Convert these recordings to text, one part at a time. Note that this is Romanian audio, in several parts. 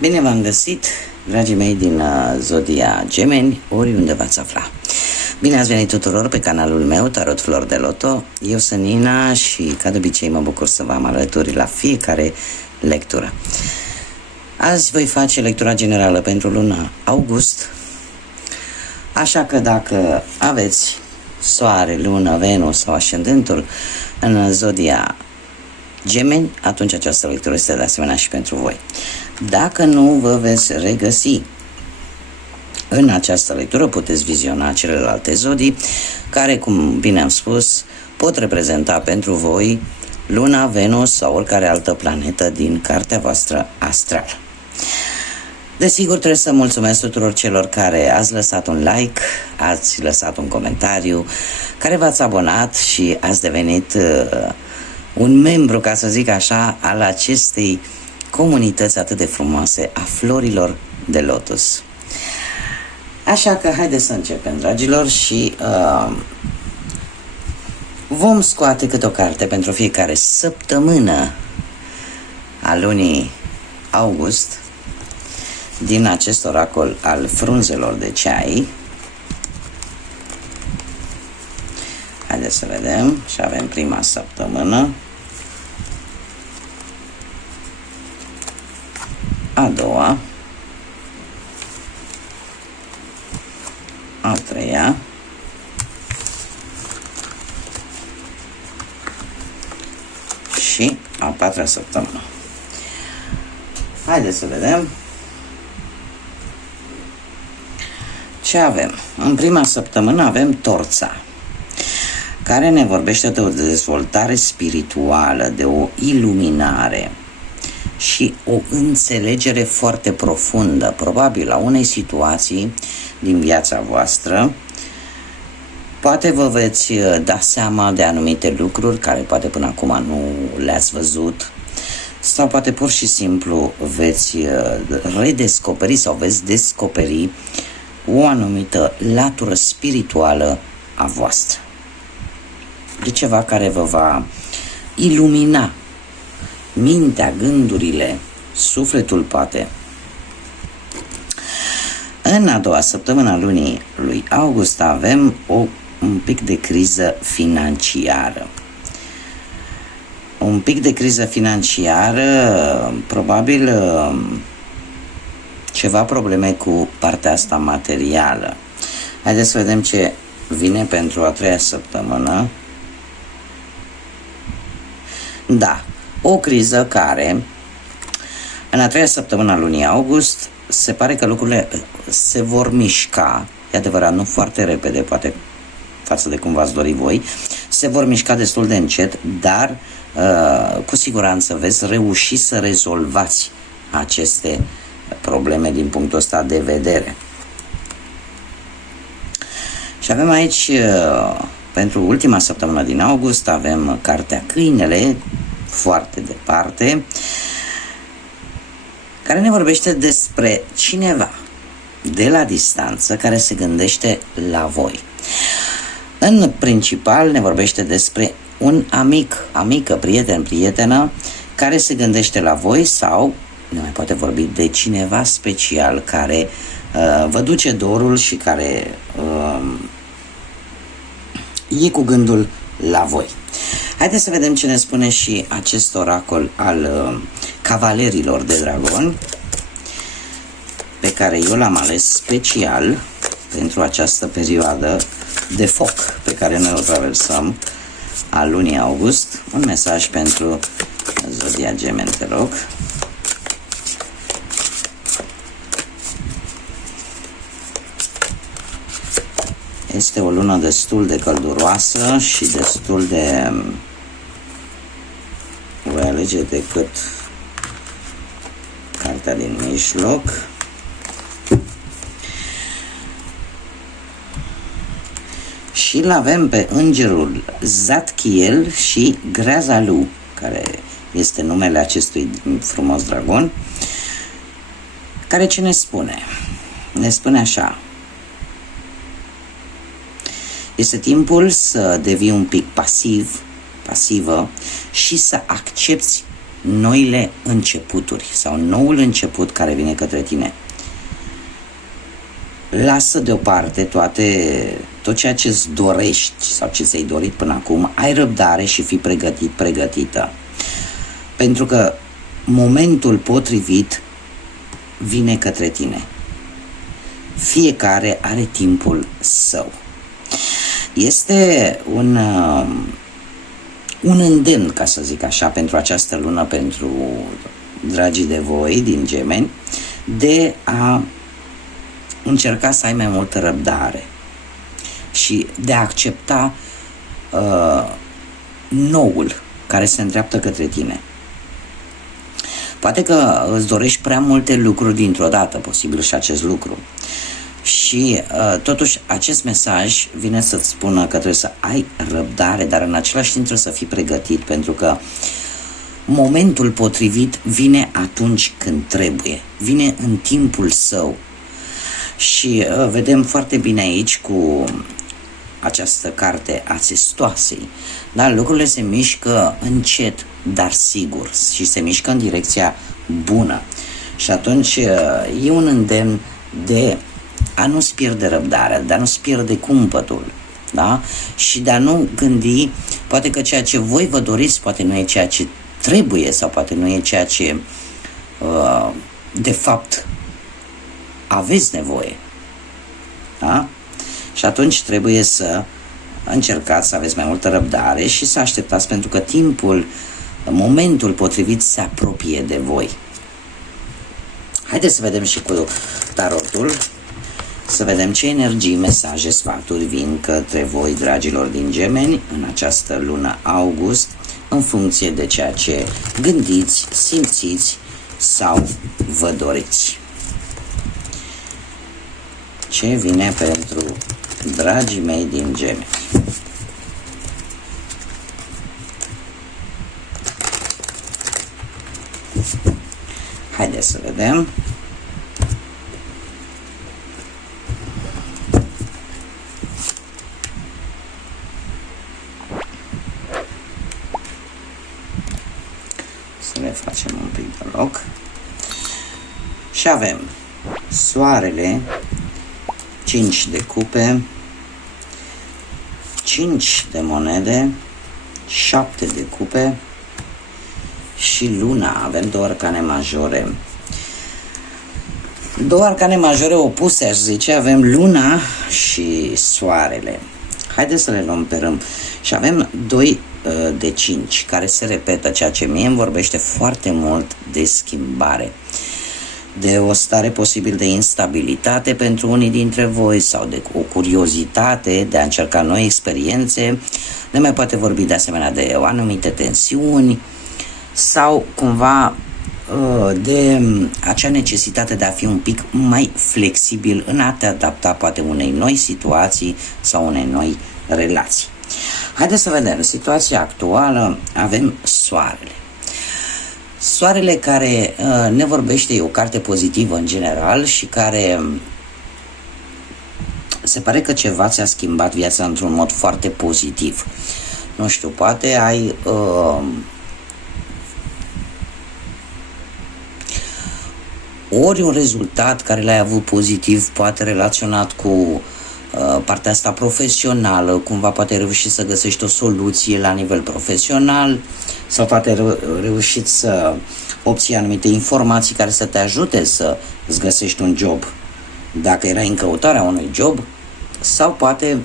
Bine v-am găsit, dragii mei din Zodia Gemeni, oriunde v-ați afla. Bine ați venit tuturor pe canalul meu, Tarot Flor de Loto. Eu sunt Nina și, ca de obicei, mă bucur să vă am alături la fiecare lectură. Azi voi face lectura generală pentru luna august, așa că dacă aveți Soare, Lună, Venus sau Ascendentul în Zodia Gemeni, atunci această lectură este de asemenea și pentru voi. Dacă nu vă veți regăsi în această lectură, puteți viziona celelalte zodii care, cum bine am spus, pot reprezenta pentru voi Luna, Venus sau oricare altă planetă din cartea voastră astrală. Desigur, trebuie să mulțumesc tuturor celor care ați lăsat un like, ați lăsat un comentariu, care v-ați abonat și ați devenit un membru, ca să zic așa, al acestei comunități atât de frumoase a florilor de lotus. Așa că haideți să începem, dragilor, și vom scoate câte o carte pentru fiecare săptămână a lunii august din acest oracol al frunzelor de ceai. Haideți să vedem. Și avem prima săptămână, a doua, a treia, și a patra săptămână. Haideți să vedem ce avem. În prima săptămână avem Torța, care ne vorbește de o dezvoltare spirituală, de o iluminare și o înțelegere foarte profundă, probabil a unei situații din viața voastră. Poate vă veți da seama de anumite lucruri care poate până acum nu le-ați văzut, sau poate pur și simplu veți redescoperi sau veți descoperi o anumită latură spirituală a voastră. De ceva care vă va ilumina mintea, gândurile, sufletul poate. În a doua săptămână a lunii lui august avem un pic de criză financiară. Un pic de criză financiară, probabil ceva probleme cu partea asta materială. Haideți să vedem ce vine pentru a treia săptămână. Da, o criză care în a treia săptămână a lunii august se pare că lucrurile se vor mișca, e adevărat, nu foarte repede, poate față de cum v-ați dori voi, se vor mișca destul de încet, dar cu siguranță veți reuși să rezolvați aceste probleme din punctul ăsta de vedere. Și avem aici, pentru ultima săptămână din august, avem cartea Câinele, foarte departe, care ne vorbește despre cineva de la distanță care se gândește la voi. În principal ne vorbește despre un amică, prieten, prietenă care se gândește la voi, sau ne mai poate vorbi de cineva special care vă duce dorul și care e cu gândul la voi. Haideți să vedem ce ne spune și acest oracol al cavalerilor de dragon, pe care eu l-am ales special pentru această perioadă de foc pe care noi o traversăm a lunii august. Un mesaj pentru Zodia Gemeni, te rog. Este o lună destul de călduroasă și destul de... voi alege decât cartea din mijloc. Și îl avem pe îngerul Zadkiel și Grazalu, care este numele acestui frumos dragon, care ce ne spune? Ne spune așa: este timpul să devii un pic pasivă și să accepti noile începuturi sau noul început care vine către tine. Lasă deoparte tot ceea ce îți dorești sau ce ți-ai dorit până acum, ai răbdare și fii pregătită. Pentru că momentul potrivit vine către tine. Fiecare are timpul său. Este un îndemn, ca să zic așa, pentru această lună, pentru dragii de voi din Gemeni, de a încerca să ai mai multă răbdare și de a accepta noul care se îndreaptă către tine. Poate că îți dorești prea multe lucruri dintr-o dată, posibil și acest lucru. Și totuși acest mesaj vine să-ți spună că trebuie să ai răbdare, dar în același timp trebuie să fii pregătit, pentru că momentul potrivit vine atunci când trebuie, vine în timpul său. Și vedem foarte bine aici cu această carte a Țestoasei, dar lucrurile se mișcă încet, dar sigur, și se mișcă în direcția bună. Și atunci e un îndemn de a nu-ți pierde răbdarea, de a nu-ți pierde cumpătul, da? Și de a nu gândi, poate că ceea ce voi vă doriți, poate nu e ceea ce trebuie sau poate nu e ceea ce de fapt aveți nevoie, da? Și atunci trebuie să încercați să aveți mai multă răbdare și să așteptați, pentru că momentul potrivit se apropie de voi. Haideți să vedem și cu tarotul, să vedem ce energii, mesaje, sfaturi vin către voi, dragilor din Gemeni, în această lună august, în funcție de ceea ce gândiți, simțiți sau vă doriți. Ce vine pentru dragii mei din Gemeni? Haideți să vedem. Să le facem un pic de loc. Și avem Soarele, 5 de cupe, 5 de monede, 7 de cupe și Luna. Avem două arcane majore. Două arcane majore opuse, aș zice. Avem Luna și Soarele. Haideți să le luăm pe rând. Și avem 2 de 5, care se repetă, ceea ce mie îmi vorbește foarte mult de schimbare, de o stare posibil de instabilitate pentru unii dintre voi sau de o curiozitate de a încerca noi experiențe. Ne mai poate vorbi de asemenea de anumite tensiuni sau cumva de acea necesitate de a fi un pic mai flexibil în a te adapta poate unei noi situații sau unei noi relații. Haideți să vedem situația actuală. Avem Soarele. Soarele care ne vorbește, e o carte pozitivă în general și care se pare că ceva ți-a schimbat viața într-un mod foarte pozitiv. Nu știu, poate ai ori un rezultat care l-ai avut pozitiv, poate relaționat cu partea asta profesională, cumva poate ai reușit să găsești o soluție la nivel profesional sau poate ai reușit să obții anumite informații care să te ajute să îți găsești un job dacă erai în căutarea unui job, sau poate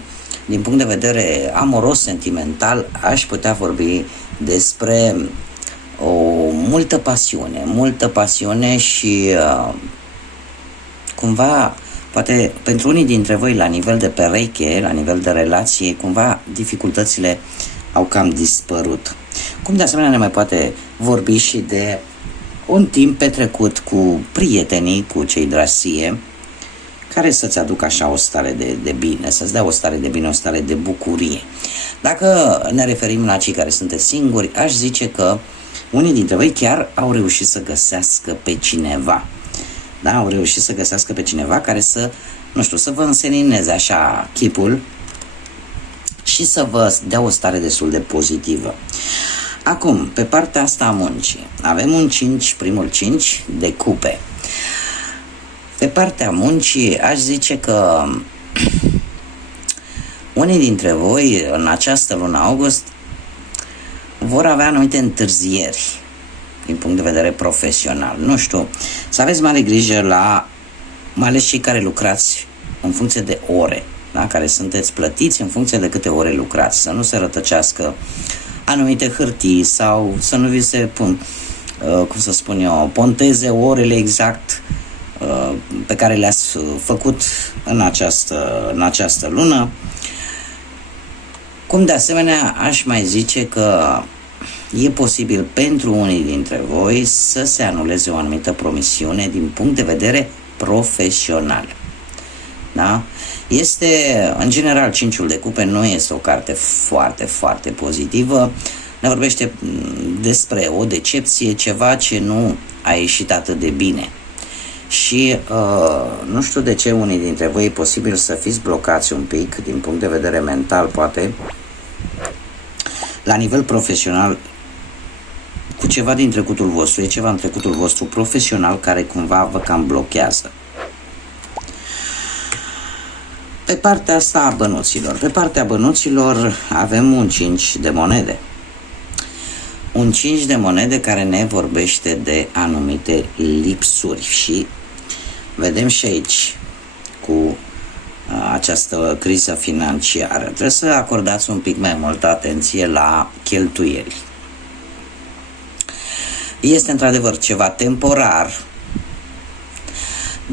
din punct de vedere amoros, sentimental, aș putea vorbi despre o multă pasiune și cumva poate pentru unii dintre voi la nivel de pereche, la nivel de relație, cumva dificultățile au cam dispărut. Cum de asemenea ne mai poate vorbi și de un timp petrecut cu prietenii, cu cei dragi ție, care să-ți aducă așa o stare de bine, să-ți dea o stare de bine, o stare de bucurie. Dacă ne referim la cei care sunteți singuri, aș zice că unii dintre voi chiar au reușit să găsească pe cineva. Da, au reușit să găsească pe cineva care să, nu știu, să vă însenineze așa chipul și să vă dea o stare destul de pozitivă. Acum, pe partea asta a muncii, avem un 5, primul 5 de cupe. Pe partea muncii, aș zice că unii dintre voi, în această lună august, vor avea anumite întârzieri din punct de vedere profesional. Nu știu, să aveți mare grijă la, mai ales cei care lucrați în funcție de ore, da? Care sunteți plătiți în funcție de câte ore lucrați, să nu se rătăcească anumite hârtii sau să nu vi se pun, cum să spun eu, ponteze orele exact pe care le-ați făcut în această lună. Cum de asemenea aș mai zice că e posibil pentru unii dintre voi să se anuleze o anumită promisiune din punct de vedere profesional. Da? Este, în general, 5-ul de cupe nu este o carte foarte, foarte pozitivă. Ne vorbește despre o decepție, ceva ce nu a ieșit atât de bine. Și nu știu de ce unii dintre voi e posibil să fiți blocați un pic din punct de vedere mental, poate, la nivel profesional, cu ceva din trecutul vostru, e ceva în trecutul vostru profesional care cumva vă cam blochează. Pe partea asta a bănuților, pe partea bănuților avem un 5 de monede. Un 5 de monede care ne vorbește de anumite lipsuri și vedem și aici cu această criză financiară. Trebuie să acordați un pic mai multă atenție la cheltuieli. Este într-adevăr ceva temporar,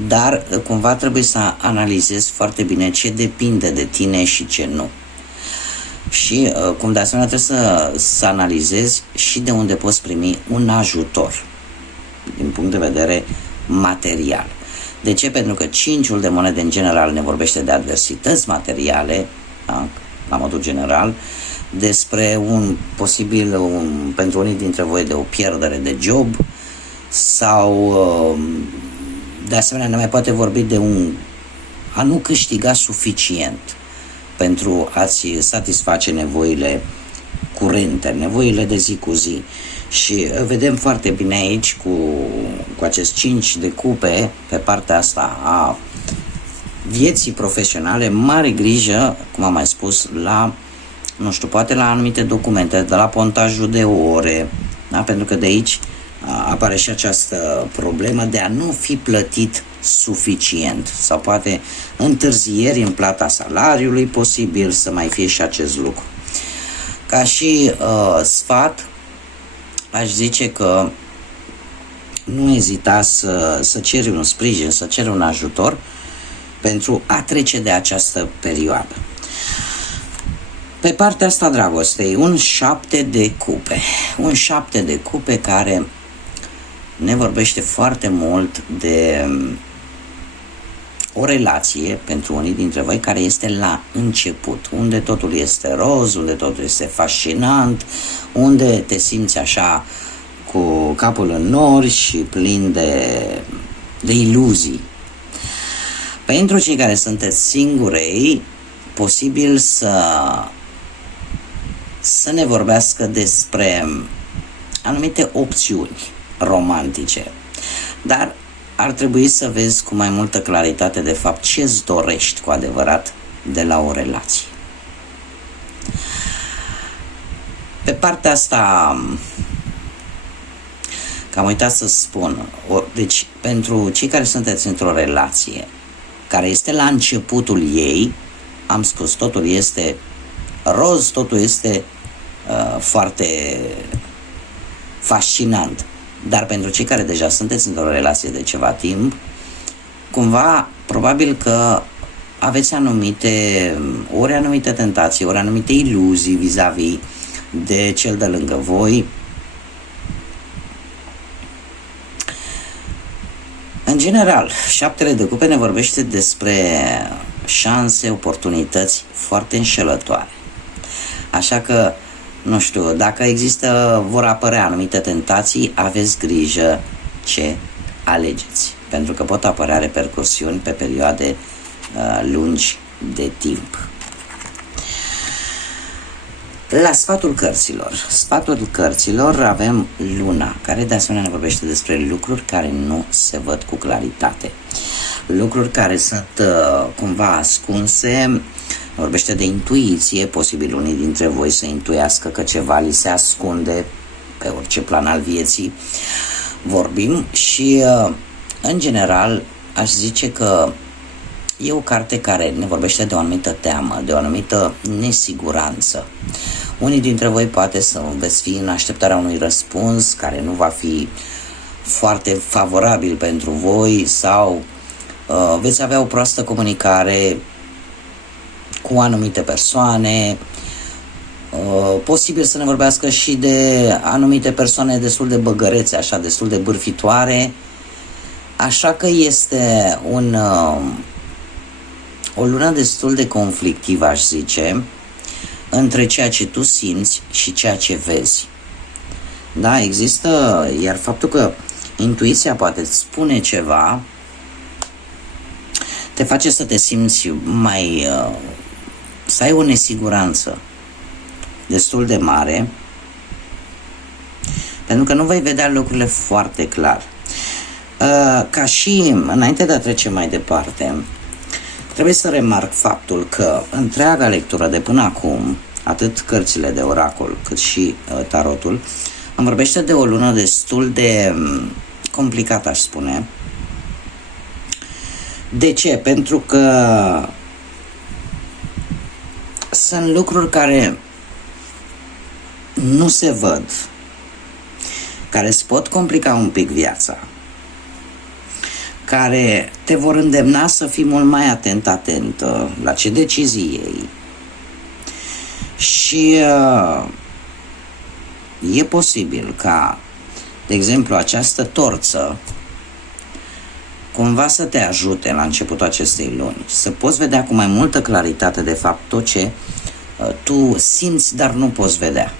dar cumva trebuie să analizezi foarte bine ce depinde de tine și ce nu. Și cum de asemenea trebuie să analizezi și de unde poți primi un ajutor din punct de vedere material. De ce? Pentru că 5-ul de monede în general ne vorbește de adversități materiale, da? La modul general, despre un posibil, pentru unii dintre voi, de o pierdere de job sau de asemenea ne mai poate vorbi de a nu câștiga suficient pentru a-ți satisface nevoile curente, nevoile de zi cu zi. Și vedem foarte bine aici cu acest 5 de cupe pe partea asta a vieții profesionale, mare grijă, cum am mai spus, la, nu știu, poate la anumite documente, de la pontajul de ore, da? Pentru că de aici apare și această problemă de a nu fi plătit suficient sau poate întârzieri în plata salariului, posibil să mai fie și acest lucru. Ca și sfat, aș zice că nu ezita să ceri un sprijin, să ceri un ajutor pentru a trece de această perioadă. Pe partea asta dragostei, un 7 de cupe. Un 7 de cupe care ne vorbește foarte mult de o relație pentru unii dintre voi care este la început, unde totul este roz, unde totul este fascinant, unde te simți așa cu capul în nori și plin de iluzii. Pentru cei care sunteți singurei, posibil să ne vorbească despre anumite opțiuni romantice, dar ar trebui să vezi cu mai multă claritate de fapt ce îți dorești cu adevărat de la o relație. Pe partea asta, că am uitat să spun, deci pentru cei care sunteți într-o relație care este la începutul ei, am spus, totul este roz, totul este foarte fascinant. Dar pentru cei care deja sunteți într-o relație de ceva timp, cumva, probabil că aveți anumite tentații, ori anumite iluzii vis-a-vis de cel de lângă voi. În general, 7 de cupe ne vorbește despre șanse, oportunități foarte înșelătoare. Așa că, nu știu, dacă vor apărea anumite tentații, aveți grijă ce alegeți, pentru că pot apărea repercursiuni pe perioade lungi de timp. La sfatul cărților. Sfatul cărților avem Luna, care de asemenea ne vorbește despre lucruri care nu se văd cu claritate. Lucruri care sunt cumva ascunse, vorbește de intuiție, posibil unii dintre voi să intuiască că ceva li se ascunde pe orice plan al vieții vorbim și în general aș zice că e o carte care ne vorbește de o anumită teamă, de o anumită nesiguranță. Unii dintre voi poate să veți fi în așteptarea unui răspuns care nu va fi foarte favorabil pentru voi sau veți avea o proastă comunicare cu anumite persoane, posibil să ne vorbească și de anumite persoane destul de băgărețe, așa, destul de bârfitoare, așa că este o lună destul de conflictivă, aș zice, între ceea ce tu simți și ceea ce vezi. Da, există, iar faptul că intuiția poate îți spune ceva, te face să te simți mai, să ai o nesiguranță destul de mare, pentru că nu vei vedea lucrurile foarte clar. Ca și, înainte de a trece mai departe, trebuie să remarc faptul că întreaga lectură de până acum, atât cărțile de oracol cât și tarotul, îmi vorbește de o lună destul de complicată, aș spune. De ce? Pentru că sunt lucruri care nu se văd, care îți pot complica un pic viața, care te vor îndemna să fii mult mai atentă la ce decizii iei. Și e posibil ca, de exemplu, această torță cumva să te ajute la începutul acestei luni, să poți vedea cu mai multă claritate, de fapt, tot ce tu simți, dar nu poți vedea,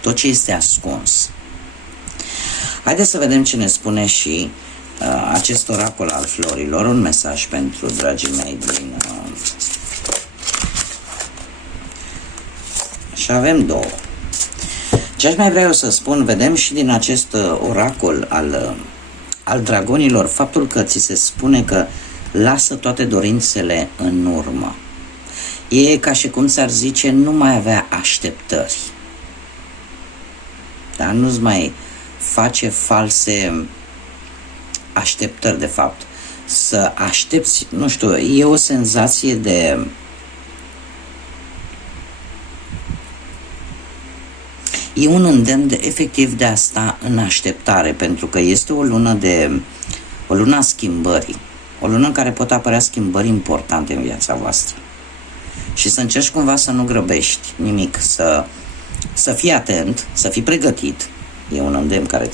tot ce este ascuns. Haideți să vedem ce ne spune și acest oracol al florilor, un mesaj pentru dragii mei din... Și avem două. Ce aș mai vrea eu să spun, vedem și din acest oracol al dragonilor, faptul că ți se spune că lasă toate dorințele în urmă. E ca și cum s-ar zice, nu mai avea așteptări. Dar nu-ți mai face false așteptări, de fapt. Să aștepți, nu știu, e o senzație de... E un îndemn efectiv de a sta în așteptare, pentru că este o lună a schimbării. O lună în care pot apărea schimbări importante în viața voastră. Și să încerci cumva să nu grăbești nimic, să fii atent, să fii pregătit. E un îndemn care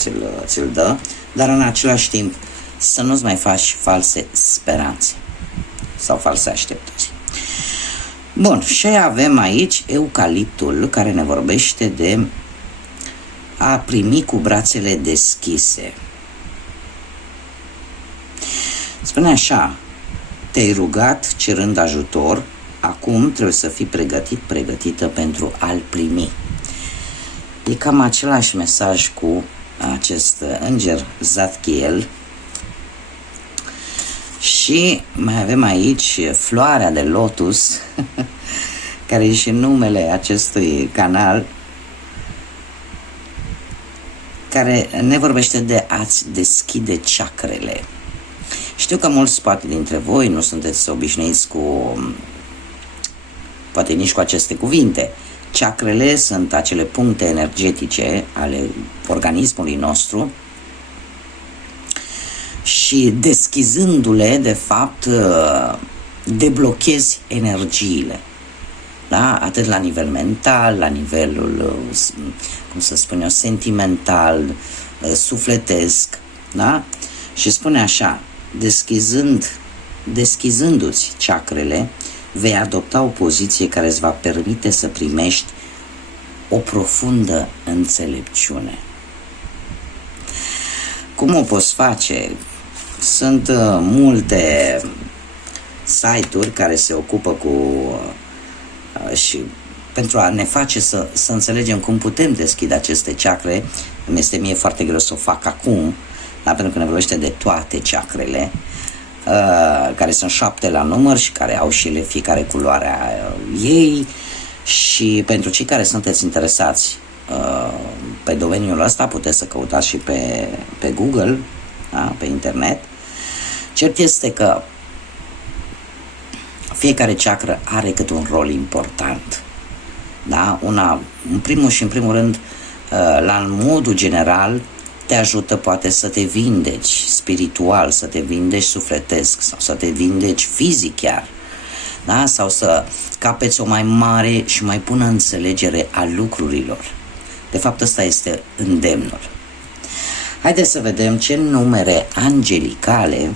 ți-l dă, dar în același timp să nu-ți mai faci false speranțe sau false așteptări. Bun, și avem aici eucaliptul, care ne vorbește de a primi cu brațele deschise. Spune așa: te-ai rugat cerând ajutor, acum trebuie să fii pregătită pentru a-l primi. E cam același mesaj cu acest înger Zadkiel. Și mai avem aici floarea de lotus, care e și numele acestui canal, care ne vorbește de a-ți deschide chakrele. Știu că mulți, poate dintre voi, nu sunteți obișnuiți poate nici cu aceste cuvinte. Chakrele sunt acele puncte energetice ale organismului nostru și deschizându-le, de fapt, deblochezi energiile. Da? Atât la nivel mental, la nivelul, cum să spun eu, sentimental, sufletesc. Da? Și spune așa: deschizându-ți chakrele, vei adopta o poziție care îți va permite să primești o profundă înțelepciune. Cum o poți face? Sunt multe site-uri care se ocupă cu și pentru a ne face să înțelegem cum putem deschide aceste chakre. Îmi este mie foarte greu să o fac acum, dar pentru că ne vorbește de toate chakrele, care sunt 7 la număr și care au și ele fiecare culoarea ei. Și pentru cei care sunteți interesați pe domeniul ăsta, puteți să căutați și pe Google, da? Pe internet. Cert este că fiecare chakră are câte un rol important. Da? În primul rând, la modul general, te ajută poate să te vindeci spiritual, să te vindeci sufletesc sau să te vindeci fizic chiar. Da? Sau să capeți o mai mare și mai bună înțelegere a lucrurilor. De fapt, ăsta este îndemnul. Haideți să vedem ce numere angelicale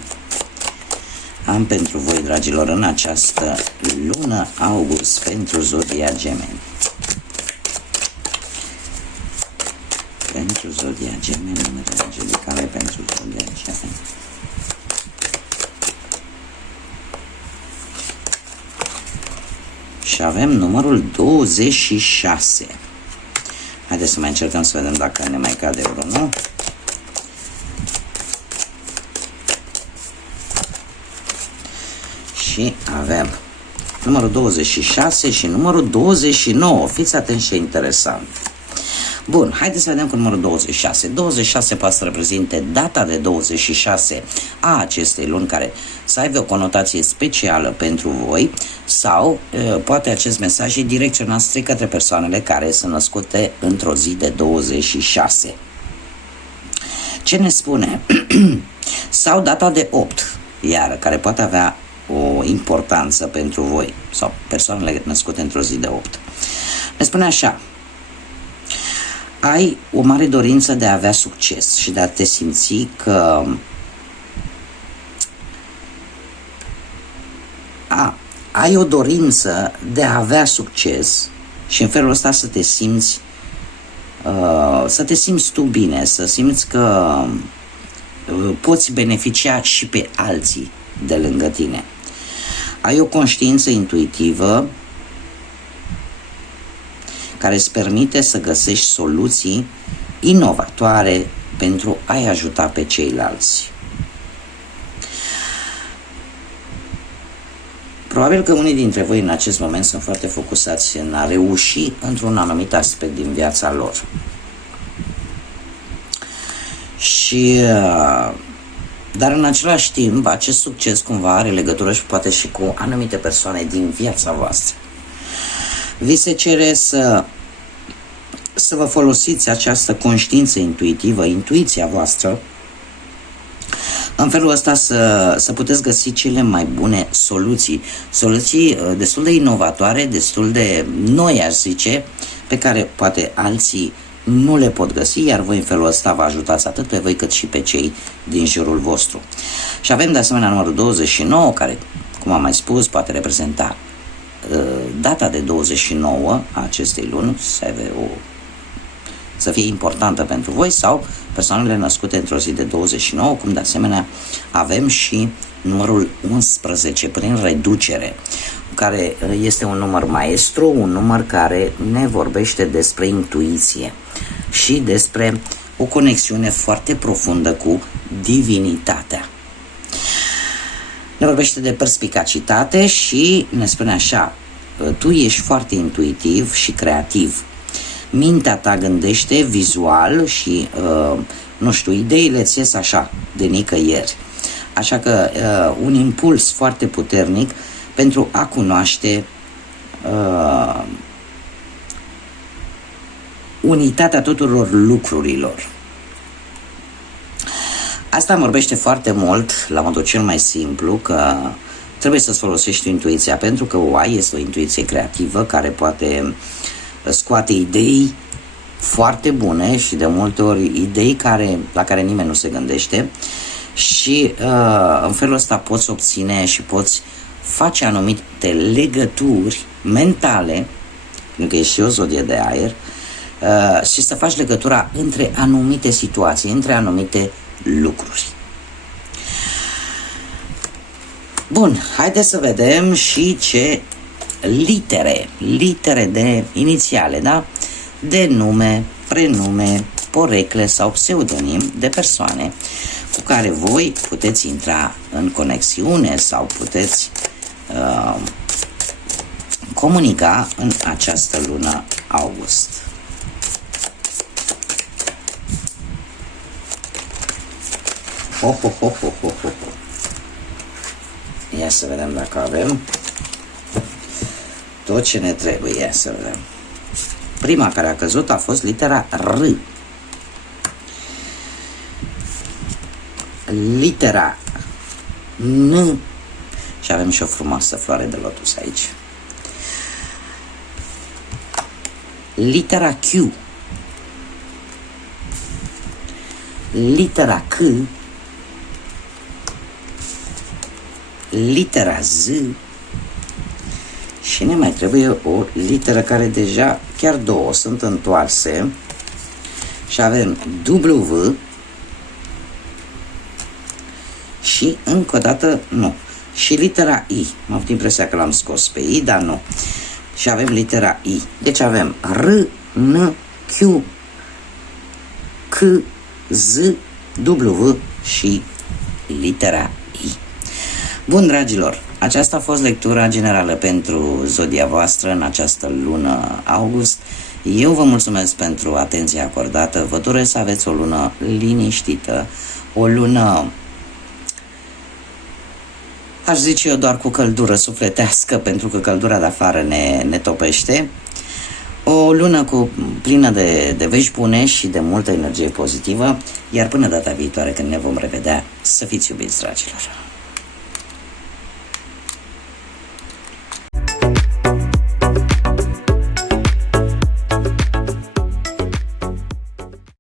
am pentru voi, dragilor, în această lună august pentru Zodia Gemeni. Pentru Zodia Gemeni, numere angelicale pentru Zodia Gemeni. Și avem numărul 26. Haideți să mai încercăm să vedem dacă ne mai cade vreunul. Și avem numărul 26 și numărul 29. Fiți atenți și interesant. Bun, haideți să vedem cu numărul 26. 26 poate să reprezinte data de 26 a acestei luni, care să aibă o conotație specială pentru voi, sau poate acest mesaj e direcționat strict către persoanele care sunt născute într-o zi de 26. Ce ne spune? Sau data de 8, iar care poate avea o importanță pentru voi, sau persoanele născute într-o zi de 8. Ne spune așa: ai o mare dorință de a avea succes și de a te simți că ai o dorință de a avea succes și în felul ăsta să te simți tu bine, să simți că poți beneficia și pe alții de lângă tine. Ai o conștiință intuitivă care îți permite să găsești soluții inovatoare pentru a-i ajuta pe ceilalți. Probabil că unii dintre voi în acest moment sunt foarte focusați în a reuși într-un anumit aspect din viața lor. Dar în același timp, acest succes cumva are legătură și poate și cu anumite persoane din viața voastră. Vi se cere să vă folosiți această conștiință intuitivă, intuiția voastră, în felul ăsta să puteți găsi cele mai bune soluții destul de inovatoare, destul de noi, aș zice, pe care poate alții nu le pot găsi, iar voi în felul ăsta vă ajutați atât pe voi cât și pe cei din jurul vostru. Și avem de asemenea numărul 29, care, cum am mai spus, poate reprezenta data de 29 a acestei luni, să fie importantă pentru voi, sau persoanele născute într-o zi de 29, cum de asemenea avem și numărul 11 prin reducere, care este un număr maestru, un număr care ne vorbește despre intuiție și despre o conexiune foarte profundă cu divinitatea. Ne vorbește de perspicacitate și ne spune așa: tu ești foarte intuitiv și creativ. Mintea ta gândește vizual și, ideile ți ies așa, de nicăieri. Așa că un impuls foarte puternic pentru a cunoaște unitatea tuturor lucrurilor. Asta îmi vorbește foarte mult, la modul cel mai simplu, că trebuie să-ți folosești intuiția, pentru că o ai, este o intuiție creativă care poate scoate idei foarte bune și de multe ori idei la care nimeni nu se gândește și în felul ăsta poți obține și poți face anumite legături mentale, pentru că ești și o zodie de aer, și să faci legătura între anumite situații, între anumite lucruri. Bun, haideți să vedem și ce litere de inițiale, da? De nume, prenume, porecle sau pseudonim de persoane cu care voi puteți intra în conexiune sau puteți comunica în această lună august. Ia să vedem dacă avem tot ce ne trebuie. Ia să vedem. Prima care a căzut a fost litera R. Litera N. Și avem și o frumoasă floare de lotus aici. Litera Q. Litera C. Litera Z. Și ne mai trebuie o literă care deja, chiar două, sunt întoarse. Și avem W. Și încă o dată nu. Și litera I. Am avut impresia că l-am scos pe I, dar nu. Și avem litera I. Deci avem R, N, Q, C, Z, W și litera I. Bun, dragilor, aceasta a fost lectura generală pentru zodia voastră în această lună august. Eu vă mulțumesc pentru atenția acordată. Vă doresc să aveți o lună liniștită, o lună, aș zice eu, doar cu căldură sufletească, pentru că căldura de afară ne topește. O lună plină de vești bune și de multă energie pozitivă, iar până data viitoare când ne vom revedea, să fiți iubiți, dragilor!